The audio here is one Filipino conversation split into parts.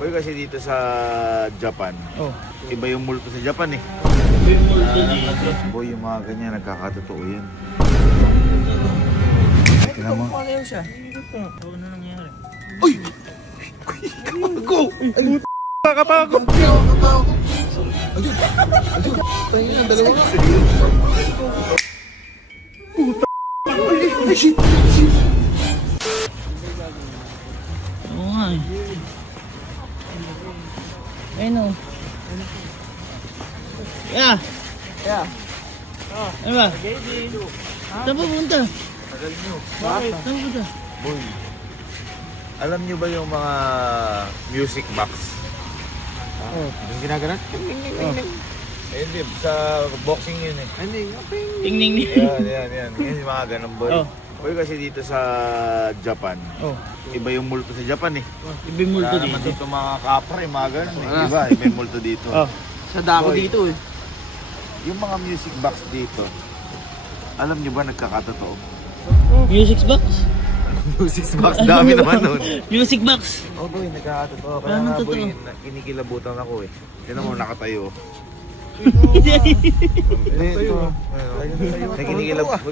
Boy, kasi dito sa Japan, iba yung multo sa Japan eh. Iba yung multo dito. Boy, yung mga ganyan, nagkakatotoo yan. Tingnan mo. Ano siya? Ano na nangyari? Go! Nakakatakot! Ayun! Tayo na, dalawa nga. Ay, shit! Oo nga eh. Ayun o. Yeah. Yeah. Ano ba? Saan pupunta? Tagal nyo. Bakit? Saan pupunta? Boy, alam nyo ba yung mga music box? Yung ginaganan? Ayun din, sa boxing yun eh. Hindi, Tingning ni. Yan. Yan yung mga ganun boy. Oh. Boy, kasi dito sa Japan, Oh. iba yung multo sa Japan eh. Iba yung multo Wala naman dito. dito mga kapre, mga ganun eh. Ah. Iba yung multo dito. Oh. Sa dako Boy. dito eh. Yung mga music box dito, alam nyo ba nagkakatotoo? Music box? Music box, dami naman nun. Music box. Oh boy, nagkakatotoo. Kaya Paano nga totoo? boy, kinikilabutan ako eh. Tinan mo, nakatayo. Tayo.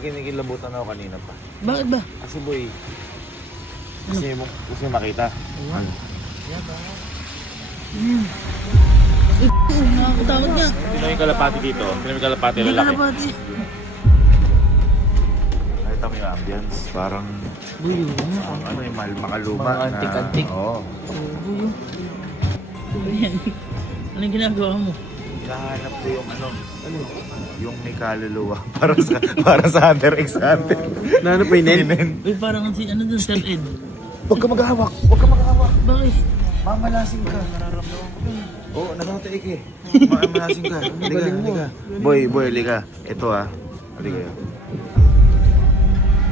Kinikilabutan ako kanina pa. Bakit ba? Kasi boy, gusto mo makita. Ano? Nakakatakot nga. Sino yung kalapati dito? Sino yung kalapati Hindi ka lalaki? na pati. Nakita mo yung ambience, parang Buyo nga. ano yung makaluma Mga antik-antik. Oo. Buyo. Ayan. Anong ginagawa mo? Hinahanap ko yung ano, yung may kaluluwa para sa Hunter x Hunter. Na ano pa yun? Uy, parang si ano dun, Sir Ed. Huwag ka maghahawak, huwag ka maghahawak. Bakit? Mamalasing ka. Oo, nakataik eh. Mamalasing ka. Halika. Boy, halika. Ito ah. Halika.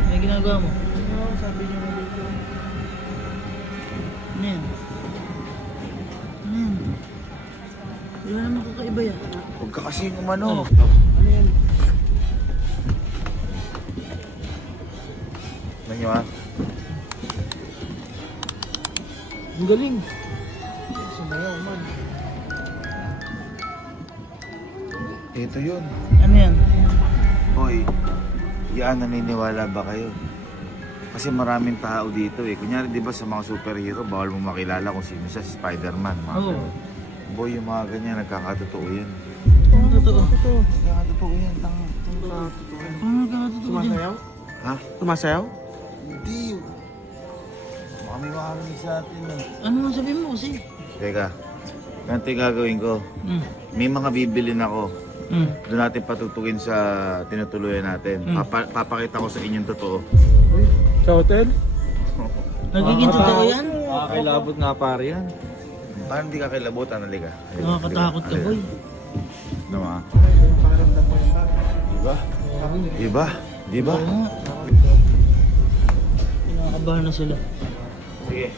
Anong ginagawa mo? Ano yan? Ano yan? Wala naman kakaiba yan. Huwag ka kasing umano. Ano yan? Ano nyo ah? Ang galing. Sumayaw man. Ito yun. Ano yan? Boy, yan naniniwala ba kayo? Kasi maraming tao dito eh. Kunyari di ba sa mga superhero, bawal mo makilala kung sino siya, si Spider-Man. Mga Oo. ganun. Boy, yung mga ganyan, nagkakatotoo yan. Ano totoo? Nagkakatotoo yan, tanga. Ano nagkakatotoo dyan? Sumasayaw? Ha? Sumasayaw? Hindi. Mami sa atin eh. Ano ang sabihin mo kasi? Teka, ganito yung gagawin ko. May mga bibilin ako. Doon natin patutugin sa tinutuluyan natin. Papakita ko sa inyong totoo. Sa hotel? Nagiging totoo yan? Nakakailabot nga pare yan. Paano hindi ka kilabutan? Halika. Nakakatakot ka, boy. Ano ma? Yung pakiramdam mo yung pare. Diba? Diba? Oo nga. Kinakabahan na sila. Sige.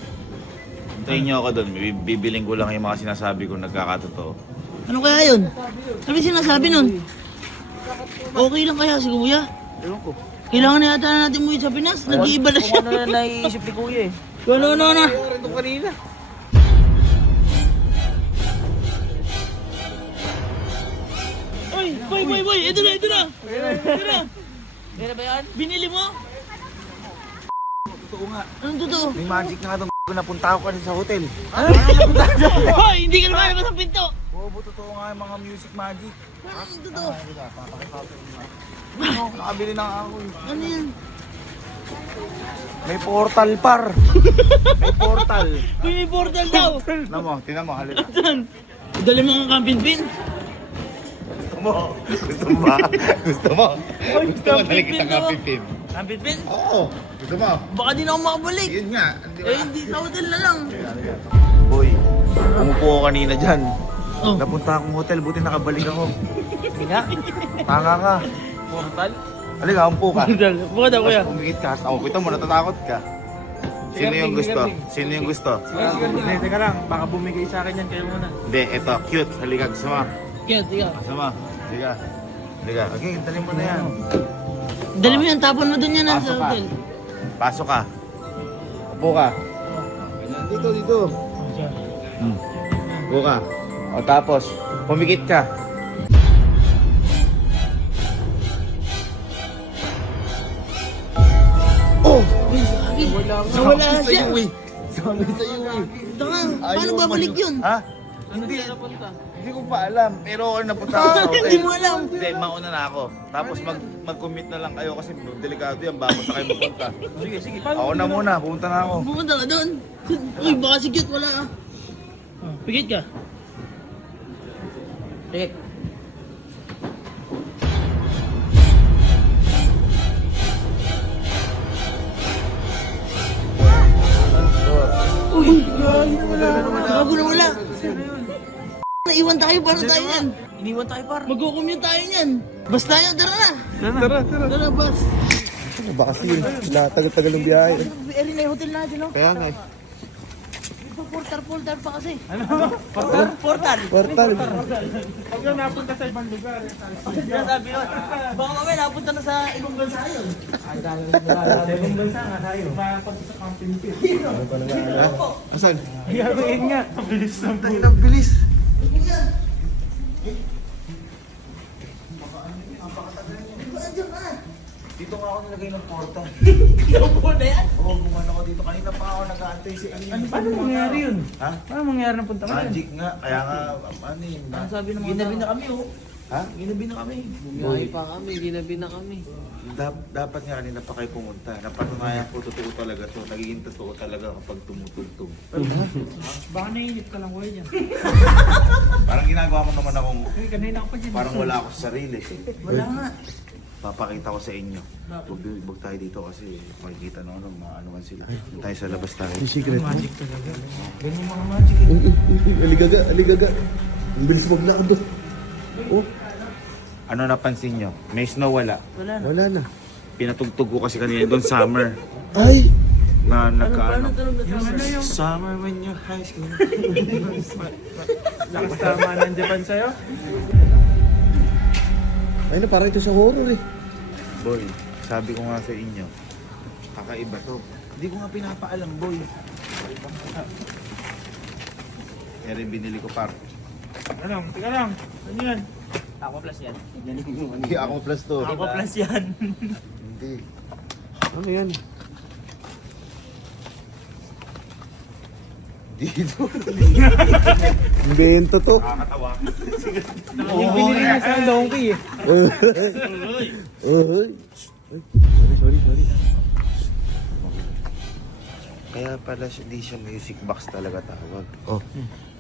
Hintayin niyo ako doon. Bibiling ko lang yung mga sinasabi ko nagkakatotoo. Ano kaya yun? Ano yung sinasabi nun? Okay lang kaya si Kuya? Ewan ko. Kailangan na yata natin umuwi sa Pinas. Nag-iiba na siya. Kung ano na naiisip ni Kuya eh. Ano na? Rin ito kanina. Boy! Ito na! Ito na! Meron ba yan? Binili mo? Totoo nga. Anong totoo? May magic na nga doon. Napunta ako kanina sa hotel. Hoy! Hindi ka naman sa pinto! Oo, totoo nga yung mga music magic. Anong totoo? Ano, nakabili na ako. Ano yan? May portal par. May portal. Uy, may portal daw! Tinan mo, halika. Saan? Dali mo ang camping pin? Gusto mo? Gusto mo ba? Gusto mo? Gusto mo dali kita nga pipin? Camping pin? Oo. Gusto mo? Baka di na ako makabalik. Yun nga. Eh, hindi sa hotel na lang. Boy, umupo ako kanina dyan. Oh. Napunta akong hotel, buti nakabalik ako. Nga? Tanga ka. Portal? Halika, umupo ka. Hotel. Baka daw kuya. Tapos pumikit ka. Ako, kita mo, natatakot ka. Sino yung gusto? Sino yung gusto? Hindi, teka lang. Baka bumigay sa akin yan kayo muna. Hindi, eto, cute. Halika, gusto mo. Kaya, tiga. Gusto mo. Halika. Halika. Okay, dali mo na yan. Dali mo yan, tapon mo dun yan sa Pasok ka. hotel. Pasok ka. Upo ka. Dito. Buka. O tapos, pumikit ka. Oh! Nawala siya. Sabi sa'yo eh. Tanga, paano babalik yun? Ha? Hindi. Ano napunta? Hindi ko pa alam. Pero ako napunta ako sa hotel. Hindi mo alam. Hindi, mauna na ako. Tapos mag-commit na lang kayo kasi delikado yan bago sa kayo mapunta. Sige. Ako na muna, pumunta na ako. Pumunta ka doon. Uy, baka si Cute wala ah. Pigit ka. Pigit. Uy, bago na wala. Naiwan tayo, paano tayo yan? Iniwan tayo par. Mag-commute tayo niyan. Basta tayo, tara na. Tara. Tara, bus. Baka kasi tagal-tagal ng biyahe. Eri na yung hotel natin, no? Kaya nga eh. Portal pa kasi. Ano? Portal? Portal. Portal. Pag yun napunta sa ibang lugar. Sinasabi yun. Baka mamaya napunta na sa ibang bansa yun. Ibang bansa nga tayo. Makapunta sa camping trip. Asan? Yun nga. Bilis ng buhay. Ang bilis. Dito nga ako nilagay ng porta. Naupo na yan. Oo, gumana ako dito. Kanina pa ako nag-aantay si Alin. Paano mangyari yun? Ha? Paano mangyari na punta ka yun? Magic nga. Kaya nga, ano yun? Sabi ng mga ginabi na kami, oh. Ha? Ginabi na kami. Boy. Ginabi na kami. Dapat nga kanina pa kayo pumunta. Napatunayan ko, totoo talaga to. Nagiging totoo talaga kapag tumutugtog. Baka naiinip ka lang kuya dyan. Parang ginagawa mo naman akong Kanina ka pa dyan. parang wala ako sa sarili. Wala nga. Papakita ko sa inyo. Huwag tayo dito kasi makikita na ano, maanuan sila. Doon tayo sa labas tayo. Yung secret mo. Magic talaga. Ganyan mga magic. Aligaga. Ang bilis maglakad. Oh, Ano napansin nyo? May snow wala. wala na. Pinatugtog ko kasi kanina doon summer. Ay! Na nagkaano. Yung Summer when you're high school. lakas tama ng Japan sa'yo. Ay na, parang ito sa horror eh. Boy, sabi ko nga sa inyo, kakaiba to. Hindi ko nga pinapaalam, boy. Kaya rin binili ko par. Ano? Teka lang. Ano yan? Ako plus yan. Hindi ako plus to. Ako plus yan. Hindi. Ano yan? Dito. Invento to. Nakakatawa. Yung binili niya sa donkey eh. Ay. Sorry. Kaya pala di siya music box talaga tawag. Oh.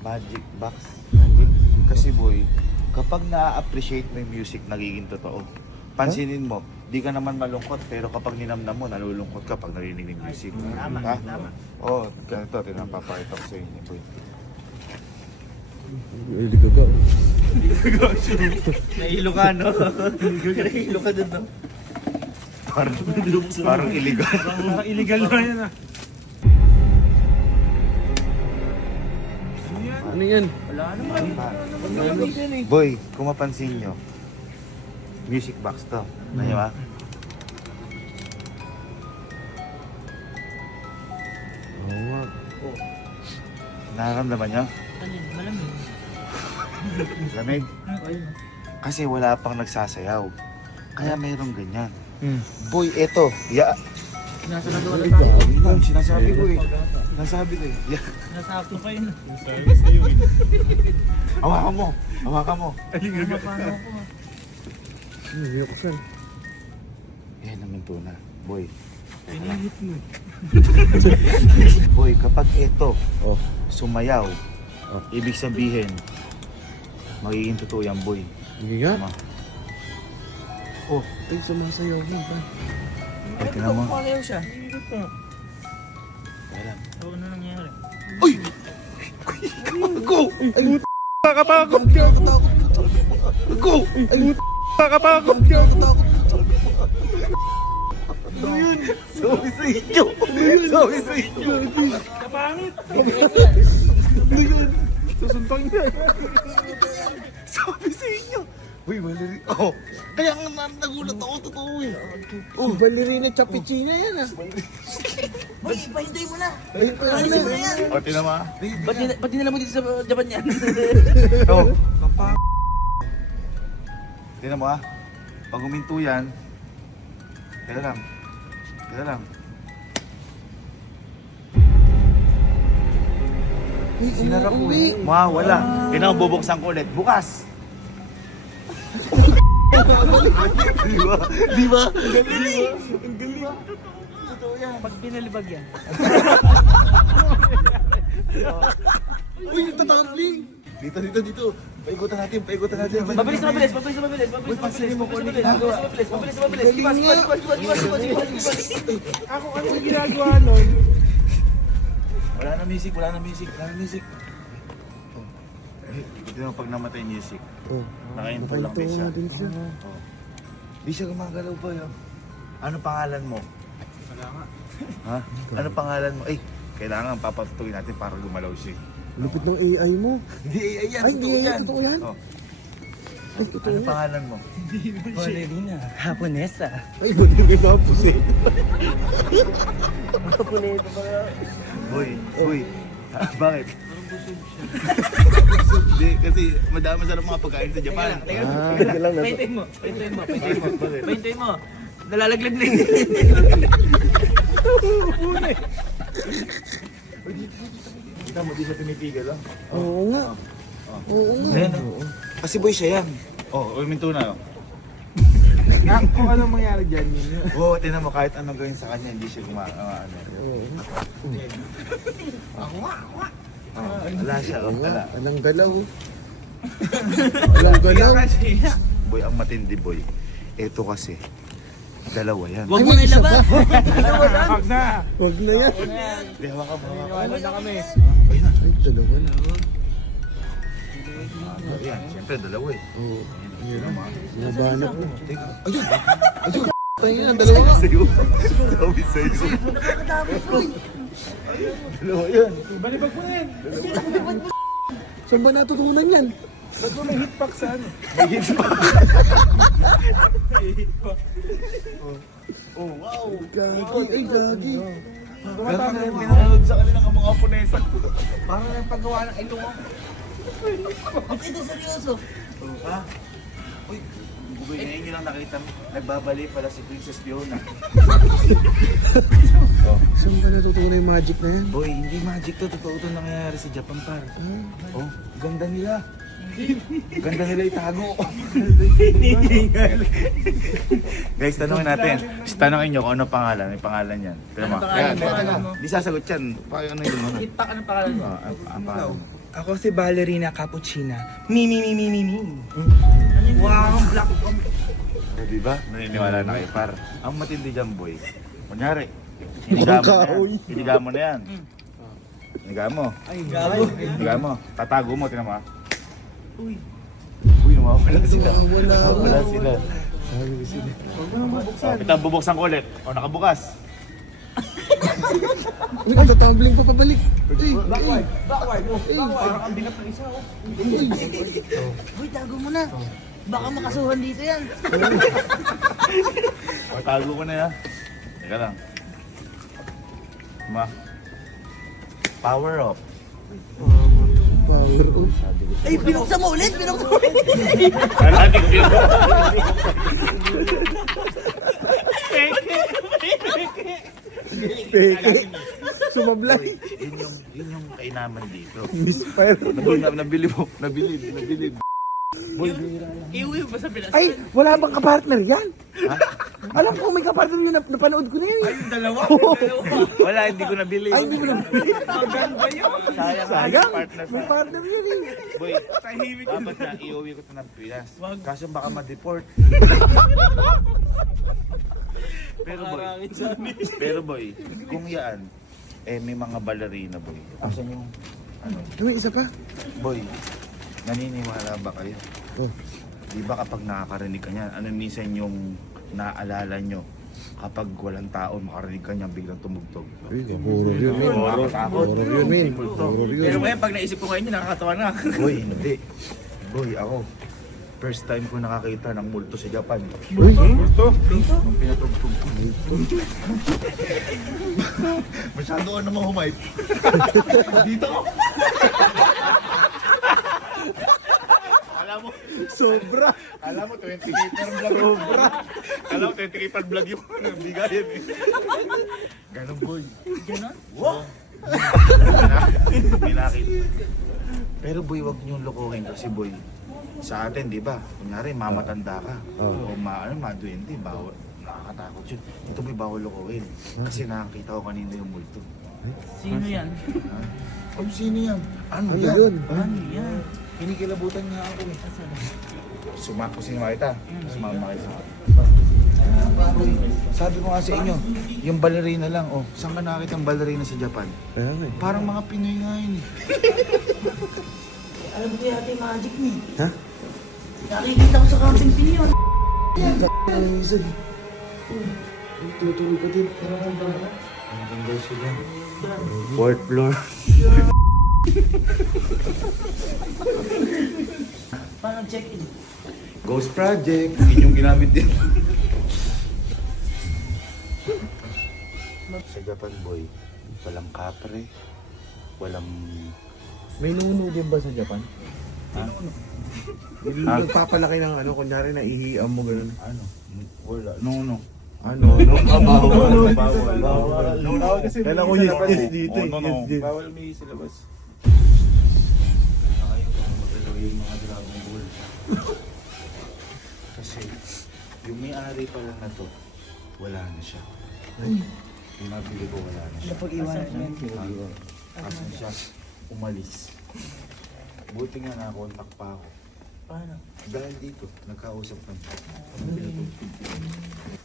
Magic box. Magic. Kasi boy, kapag na-appreciate mo yung music, nagiging totoo. Pansinin mo, di ka naman malungkot, pero kapag ninamnam mo, nalulungkot ka pag narinig ng music. Tama. Oo, ganito, tinapapakita ko sa inyo, boy. Aligaga. Nahilo ka, no? Nahilo ka dun, no? Parang illegal. Parang illegal na yan ah. Ano yan? Wala naman. Boy, kung mapansin nyo, music box to. Ano nyo ba? Oo nga. Nararamdaman nyo? Ano yun? Malamig. Lamig? Kasi wala pang nagsasayaw. Kaya mayroong ganyan. Boy, eto. Nasa nagawa na tayo. Sinasabi ko eh. Sinasabi ko eh. Nasakto pa yun. Hawakan mo. Hawakan mo. Paano ako? Ano yung kusan? Yan naman to na. Boy. Pinihit mo. Boy, kapag ito, Oh. sumayaw, Oh. ibig sabihin, magiging totoo yan, boy. Hindi nga. Tama. Oh. Ay, sumasayaw mo ba? Ay, tinan mo. Pakayaw siya. Wala. Oo, ano nangyari? Go! Nakatakot ka! Go! Nakatakot ka! Sabi sa inyo! Sabi sa inyo! Kapangit! Susuntok niya. Sabi sa inyo! Uy, ballerina. Oh, kaya nga nagulat ako, totoo eh. Oh, ballerina Chapichina yan ah. Boy, pahinday mo na. Ayun pa Alisin mo na yan. O, tinan mo ah. Ba't dinala mo dito sa Japan yan? Oh, tinan mo ah. Pag huminto yan, teka lang. Teka lang. Sinara ko eh. Wala. Tinan mo, bubuksan ko ulit. Bukas. Di ba? Di ba? Ang galing. Ang galing. Totoo yan. Pag binalibag yan. Uy, tatambling. Dito. Paikutan natin. Mabilis. pansinin mo kung ano yung Mabilis. Kiwas. Ako ano yung ginagawa nun? Wala na music. Oh. Ito yung pag namatay yung music. Oh, Nakainto lang din siya. na din siya. Oh. Di siya gumagalaw pa yun. Ano pangalan mo? Wala nga. Ha? Ano pangalan mo? Ay, kailangan papatutuin natin para gumalaw siya. Lupit ng AI mo. Hindi AI yan. Ay, hindi yan. Totoo yan. Oh. Ay, ito Ano yan. pangalan mo? Ballerina. Japonesa. Ay, ba't yung iba po siya? Boy. Bakit? Hindi, kasi madami sa mga pagkain sa Japan. Teka lang. Pahintuin mo. Nalalaglag na yun. Kita mo, di siya pinitigil lang. Oo nga. Oo nga. Ayan, oh. Kasi boy siya yan. Oh, uminto na. Kung ano mangyari dyan yun. Oo, tinan mo, kahit ano gawin sa kanya, hindi siya ano. Oo. Wala siya, Oo nga. wala. Anong galaw? Anong galaw? Boy, ang matindi boy. Ito kasi, dalawa yan. Huwag mo na ilabas. Wag na yan. Di, hawakan mo. Wala na kami. Ayun na. Ay, dalawa na. Yan, siyempre dalawa eh. Oo. Ayun naman. Nabahan ako. Teka, Ayun, tayo yan. Dalawa nga. sa'yo. Sabi sa'yo. Dalawa yan. Balibag mo na yan. Saan ba natutunan yan? Ba't mo may hitbox sa ano? May hit pa. Oh, wow. Gagi. Ay, gagi. Gano'n minanood sa kanila ng mga Aponesa. Parang yung paggawa ng ilong ko. Ba't ito seryoso? Ha? Uy, bugoy na yun lang nakita mo. Nagbabali pala si Princess Fiona. Saan ba natutunan yung magic na yan? Boy, hindi magic to. Totoo to nangyayari sa Japan par. Oh, ganda nila. Ganda nila itago. Guys, tanungin natin. Tanungin nyo kung ano pangalan. May pangalan yan. Pero Ano pangalan mo? Di sasagot yan. Paano yun? Ano? Itak, anong pangalan mo? Ang pangalan mo. Ako si Ballerina Cappuccina. Mi. Wow, black. Oh, di ba? Naniniwala na kayo par. Ang matindi dyan, boy. Kunyari, hiniga mo na yan. Hiniga mo. Hiniga mo. Tatago mo, tinan mo ah. Uy, nawawala sila. Nawawala sila. Ito, bubuksan ko ulit. O, nakabukas. Ano ka, tatumbling pa pabalik? Ay, Backward. Parang ang bigat ng isa. Boy, tago mo na. Baka makasuhan dito yan. O, tago ko na yan. Teka lang. Power up. power off. Ay, pinuksan mo ulit. Natin ko yun. Peke. Sumablay. Yun yung kainaman dito. Misfire. Nabilib. Iuwi ba sa Pinas? Ay, wala bang kapartner yan? Ha? Alam ko may kapartner yun. Napanood ko na yun. eh. Dalawa. Wala, hindi ko nabili. Ay, hindi mo na. Maganda yun. Sayang. Partner May sa... partner yun eh. Boy, dapat na iuwi ko ito ng Pinas. Kaso baka ma-deport. Pero boy, kung yan, may mga ballerina boy. Asan yung, May isa pa? boy, naniniwala ba kayo? Oh. Di ba kapag nakakarinig ka niyan, ano minsan yung naaalala nyo? Kapag walang tao, makarinig ka niyan, biglang tumugtog. Ay, horror yun, man. Horror yun, man. Horror Pero yun. ngayon, pag naisip ko ngayon, nakakatawa na. Boy, hindi. Boy, ako. First time ko nakakita ng multo sa Japan. Uy, Nung pinatugtog ko. Masyado ka naman humay. Dito ko. Alam mo, sobra. alam mo 20k per vlog. Sobra. Alam mo 20k per vlog yung bigayan eh. Ganun boy. Ganon? Wow. Pinakit. Pero boy, wag niyong lokohin kasi boy. Sa atin, di ba? Kunyari, mamatanda ka. O maduwende, bawal. Nakakatakot yun. Ito boy, bawal lokohin. Kasi nakakita ko kanina yung multo. Sino yan? Ha? Sino yan? Ano Ano yan? yun? Ano yan? Kinikilabutan nga ako eh. Sumako si Marita. Sumama kayo sa sabi ko nga sa inyo, yung ballerina lang, oh, saan ka nakakita ang ballerina sa Japan? Kaya nga eh. Parang mga Pinoy nga yun eh. Alam ko yata yung magic niya. Ha? Nakikita ko sa camping pin yun. Ang isa eh. Tutuloy pa din. Ang daw sila. Fourth floor. Paano check-in? Ghost Project, yun yung ginamit din. Sa Japan boy, walang kapre, walang... May nuno din ba sa Japan? Ha? Nagpapalaki ng ano, kunyari na ihiam mo gano'n. Ano? Wala. No. Ano? Bawal. Bawal kasi Kailan ko yes dito eh. Yes. Bawal may silabas. Ayaw ko magalaw yung mga Dragon Ball. Kasi yung may-ari pa lang na to, wala na siya. Yung nabili ko, wala na siya. Napag-iwanan niya. Asan siya? Umalis. Buti nga na-contact pa ako. Paano? Dahil dito, nagkausap kami.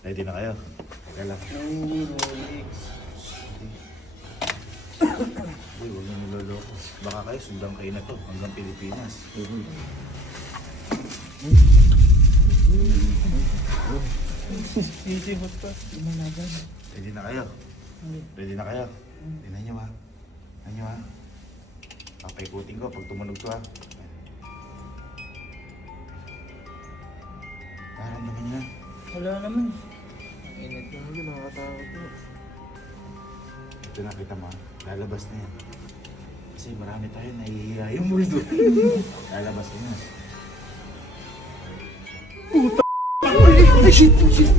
Ready na kayo? Teka lang. Uy, huwag na niloloko. Baka kayo, sundan kayo na to hanggang Pilipinas. Ready na kayo? Ready na kayo? Tingnan nyo ha. Tingnan nyo ha. Papaikutin ko pag tumunog to ha. Naramdaman nyo na. Wala naman. Ito na kita mo ha. Lalabas na yan. Kasi marami tayo nahihira yung mundo. Lalabas na yan. Ay, shit! Ay, shit!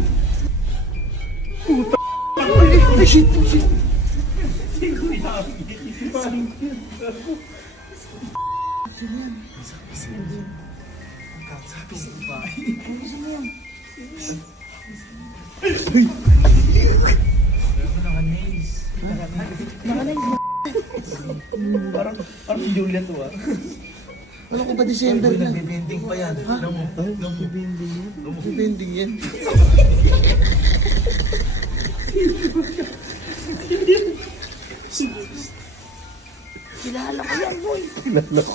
Parang Julia to ah. Wala ko pa December Uy, na. nagbibinding pa yan. Alam mo? Bibending yan. Kilala ko yan, boy. Kilala ko.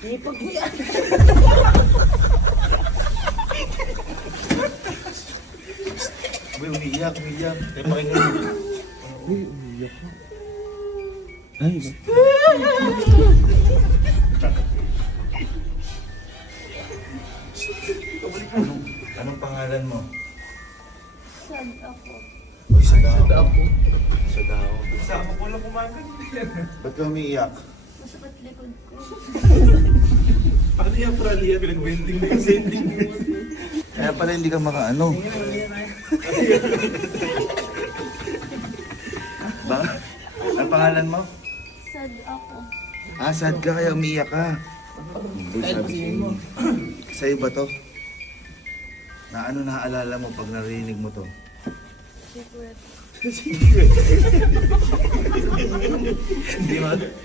May pag-iyan. Uy, umiiyak. Tayo pakinggan. Uy, umiyak ka. Ay, Anong pangalan mo? Sad ako. Uy, Sadao. Sadao. Sama ko lang kumain. Ba't ka umiiyak? Masakit likod ko. Ano yung pralia? Pinag-wending na yung sending mo. Kaya pala hindi ka makaano. Ba? Ang pangalan mo? Sad ako. Ah, sad ka kaya umiiyak ka. Uy, sabi sa'yo. Sa'yo ba to? Na ano naaalala mo pag narinig mo to? Secret.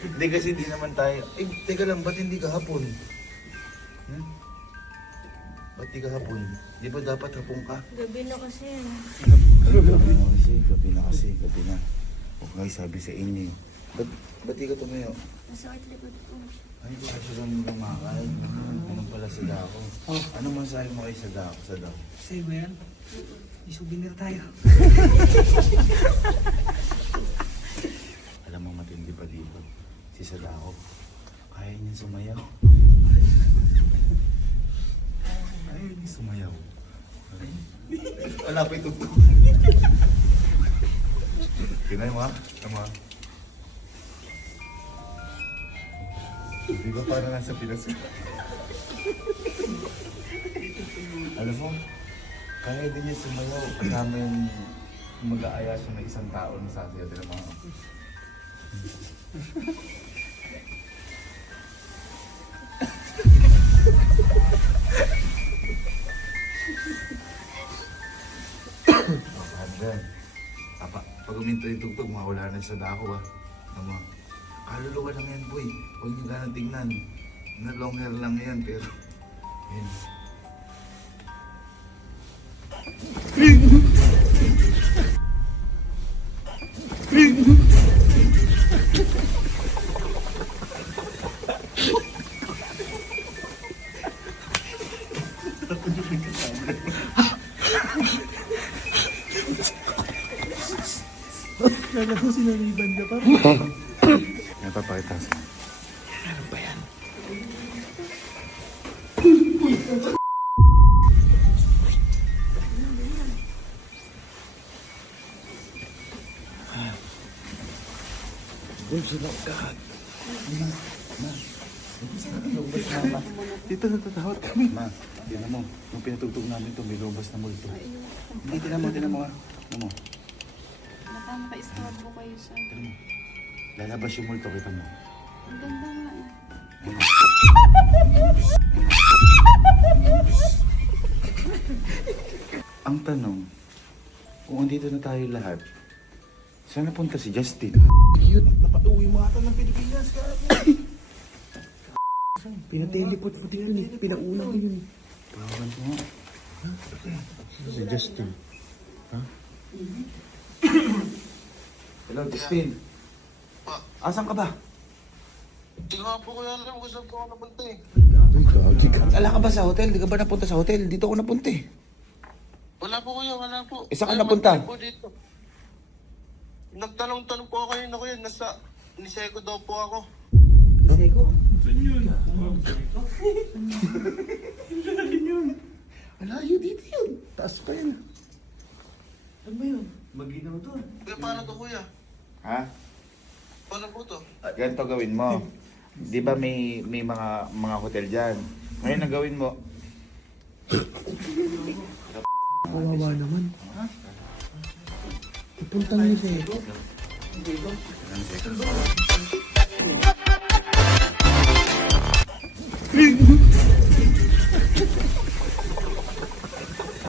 Hindi kasi hindi naman tayo. Eh, teka lang, ba't hindi ka hapon? Hmm? Ba't di ka hapon? Di ba dapat hapon ka? Gabi na kasi. Gabi na. Okay, sabi sa inyo. Ba't di ka tumayo? Masakit likod ko. Ay, di ka siya lang lumakain. Anong pala sa dako? Ano masahe mo kay sa dako? Sa'yo ba yan? May souvenir tayo. Alam mo matindi pa dito. Si Sadako. Kaya niya sumayaw. niya sumayaw. Wala pa itugtog. Tingnan mo ha. Tama. Di ba parang nasa Pinas? Alam mo, kaya din niya sumayaw. Kasama yung mag-aaya siya ng isang tao na sasayaw din ang mga... Hanggang. Pag uminto yung tugtog, mawala na sa dako Ano? Kaluluwa lang yan, boy. Huwag niyo ganang tingnan. Na long hair lang yan, pero... Ayun. Kala ko sinaliban ka pa. Yan, papakita sa Dito natatawad kami. Ma, tinan mo. Nung pinatugtog namin ito, may lubas na multo. Hindi, tinan mo ha. Tinan mo. Baka maka-istorbo kayo sa... Tinan mo. Lalabas yung multo, kita mo. Ang ganda nga eh. Ang tanong, kung andito na tayo lahat, saan napunta si Justin? Cute. Napatuwi mga ata ng Pilipinas. Pinateleport mo din yun eh. Pinauna ko yun. Tawagan ko nga. Si Justin. Ha? Hello, Justin. Asan ka ba? Hindi nga po kaya alam kung saan po ako napunta eh. Uy, gagi ka. Ala ka ba sa hotel? Di ka ba napunta sa hotel? Dito ako napunta eh. Wala po kuya, wala po. Eh, saan ka Kaya napunta? magtanong po dito. Nagtanong-tanong po ako kayo na kuya, nasa Niseko daw po ako. Seko? Malayo dito yun. Taas pa yan. Ano ba yun? Maginaw to. Kuya, paano to kuya? Ha? Paano po to? Ganito gawin mo. Di ba may mga hotel dyan? Ngayon ang gawin mo. Kawawa naman. Pupunta niyo Seko. Ilang seconds?